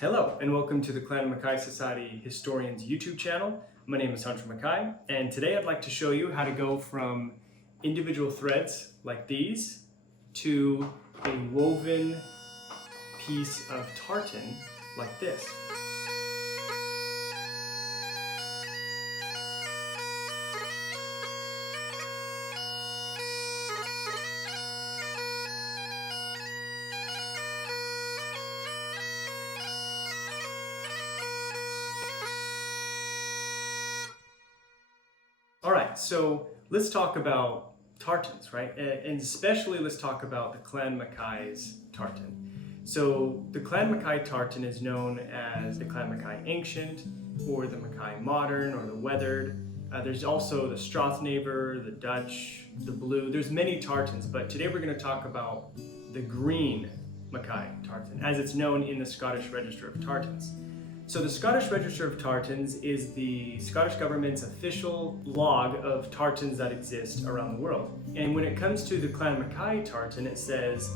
Hello and welcome to the Clan Mackay Society Historians YouTube channel. My name is Hunter Mackay and today I'd like to show you how to go from individual threads like these to a woven piece of tartan like this. All right, so let's talk about tartans, right? And especially let's talk about the Clan Mackay's tartan. So the Clan Mackay tartan is known as the Clan Mackay Ancient, or the Mackay Modern, or the Weathered. There's also the Strathnaver, the Dutch, the Blue. There's many tartans, but today we're going to talk about the Green Mackay tartan, as it's known in the Scottish Register of Tartans. So the Scottish Register of Tartans is the Scottish government's official log of tartans that exist around the world. And when it comes to the Clan Mackay tartan, it says,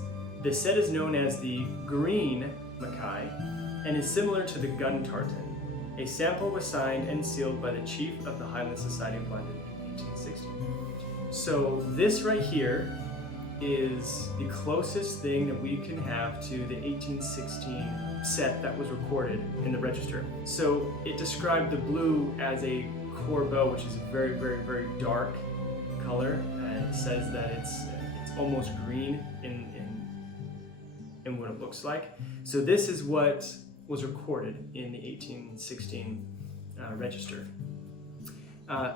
the set is known as the Green Mackay and is similar to the gun tartan. A sample was signed and sealed by the Chief of the Highland Society of London in 1860. So this right here is the closest thing that we can have to the 1816 set that was recorded in the register. So it described the blue as a corbeau, which is a very, very, very dark color, and it says that it's almost green in what it looks like. So this is what was recorded in the 1816 register.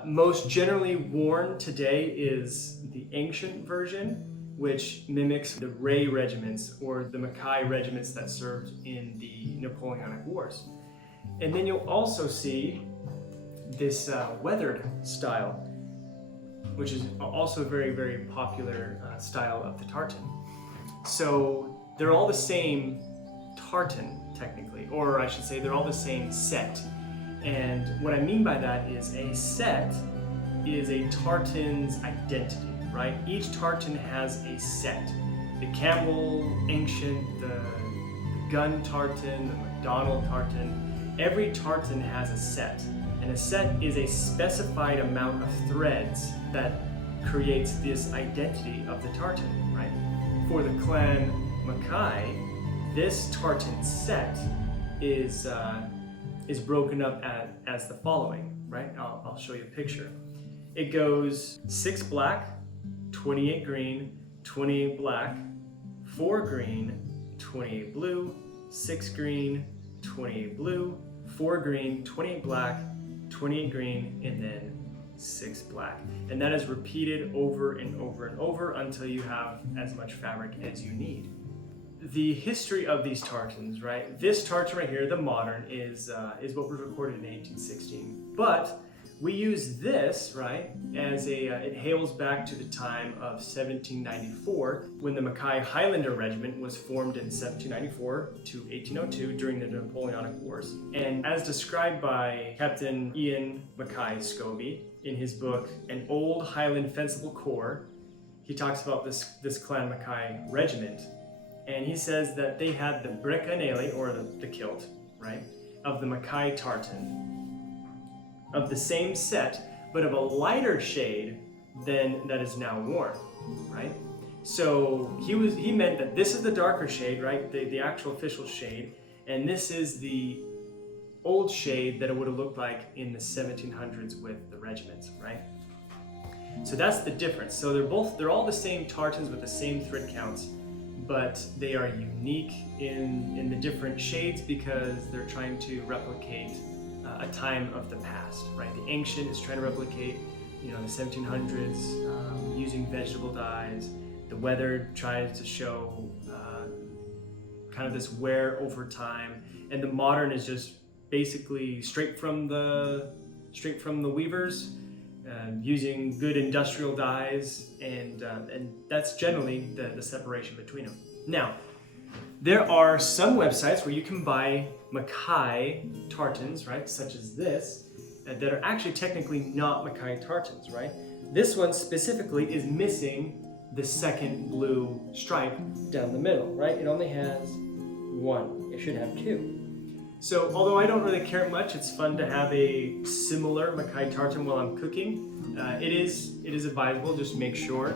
Most generally worn today is the ancient version, which mimics the Ray regiments or the Mackay regiments that served in the Napoleonic Wars. And then you'll also see this weathered style, which is also a very, very popular style of the tartan. So they're all the same tartan, technically, or I should say they're all the same set. And what I mean by that is a set is a tartan's identity. Right? Each tartan has a set. The Campbell Ancient, the Gun Tartan, the MacDonald Tartan, every tartan has a set. And a set is a specified amount of threads that creates this identity of the tartan, right? For the Clan Mackay, this tartan set is broken up as the following, right? I'll show you a picture. It goes 6 black, 28 green, 28 black, 4 green, 28 blue, 6 green, 28 blue, 4 green, 28 black, 28 green, and then 6 black. And that is repeated over and over and over until you have as much fabric as you need. The history of these tartans, right? This tartan right here, the modern, is what was recorded in 1816. But we use this, right, as it hails back to the time of 1794, when the Mackay Highlander Regiment was formed in 1794 to 1802 during the Napoleonic Wars. And as described by Captain Ian Mackay Scobie in his book, An Old Highland Fencible Corps, he talks about this Clan Mackay Regiment. And he says that they had the brecanele, or the kilt, right, of the Mackay tartan, of the same set, but of a lighter shade than that is now worn, right? So he meant that this is the darker shade, right? The actual official shade, and this is the old shade that it would have looked like in the 1700s with the regiments, right? So that's the difference. So they're all the same tartans with the same thread counts, but they are unique in the different shades because they're trying to replicate a time of the past, right? The ancient is trying to replicate, the 1700s using vegetable dyes. The weathered tries to show kind of this wear over time, and the modern is just basically straight from the weavers, using good industrial dyes, and that's generally the separation between them. Now, there are some websites where you can buy Mackay tartans, right, such as this, that are actually technically not Mackay tartans, right? This one specifically is missing the second blue stripe down the middle, right? It only has one. It should have two. So although I don't really care much, it's fun to have a similar Mackay Tartan while I'm cooking. It is advisable, just make sure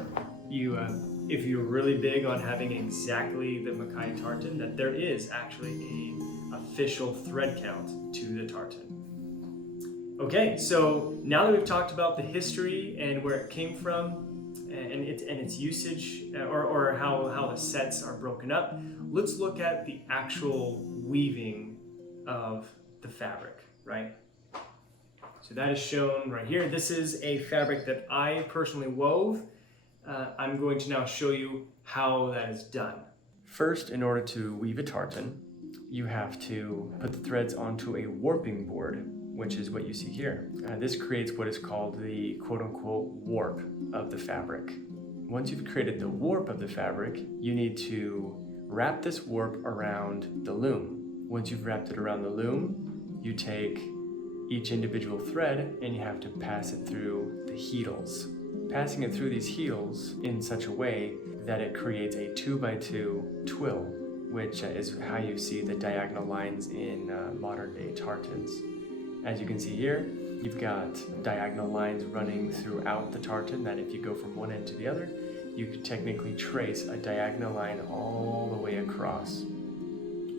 you, if you're really big on having exactly the Mackay Tartan, that there is actually a official thread count to the tartan. Okay, so now that we've talked about the history and where it came from and its usage, or how the sets are broken up, let's look at the actual weaving of the fabric, right? So that is shown right here. This is a fabric that I personally wove. I'm going to now show you how that is done. First, in order to weave a tartan, you have to put the threads onto a warping board, which is what you see here. This creates what is called the quote-unquote warp of the fabric. Once you've created the warp of the fabric, you need to wrap this warp around the loom. Once you've wrapped it around the loom, you take each individual thread and you have to pass it through the heels. Passing it through these heels in such a way that it creates a 2x2 twill, which is how you see the diagonal lines in modern day tartans. As you can see here, you've got diagonal lines running throughout the tartan that if you go from one end to the other, you could technically trace a diagonal line all the way across.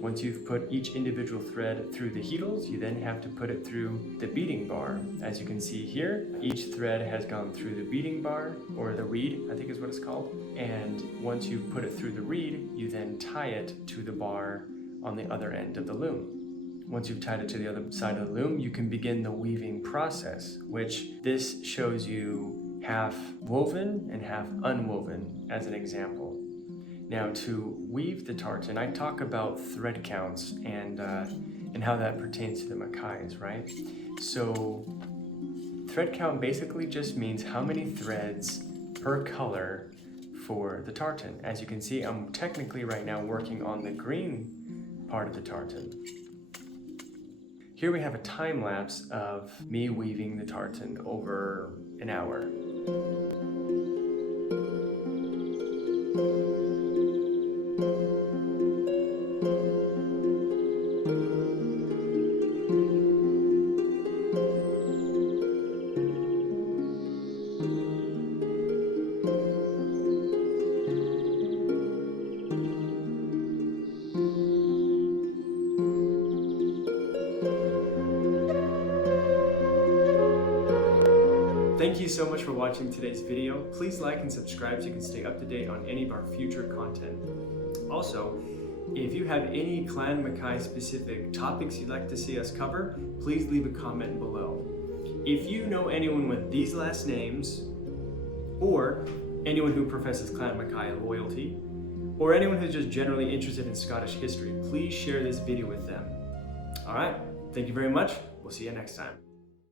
Once you've put each individual thread through the heels, you then have to put it through the beating bar. As you can see here, each thread has gone through the beating bar, or the reed, I think is what it's called. And once you've put it through the reed, you then tie it to the bar on the other end of the loom. Once you've tied it to the other side of the loom, you can begin the weaving process, which this shows you half woven and half unwoven as an example. Now, to weave the tartan, I talk about thread counts and how that pertains to the Mackays, right? So thread count basically just means how many threads per color for the tartan. As you can see, I'm technically right now working on the green part of the tartan. Here we have a time lapse of me weaving the tartan over an hour. Thank you so much for watching today's video. Please like and subscribe so you can stay up to date on any of our future content. Also, if you have any Clan Mackay specific topics you'd like to see us cover, please leave a comment below. If you know anyone with these last names, or anyone who professes Clan Mackay loyalty, or anyone who's just generally interested in Scottish history, please share this video with them. All right, thank you very much. We'll see you next time.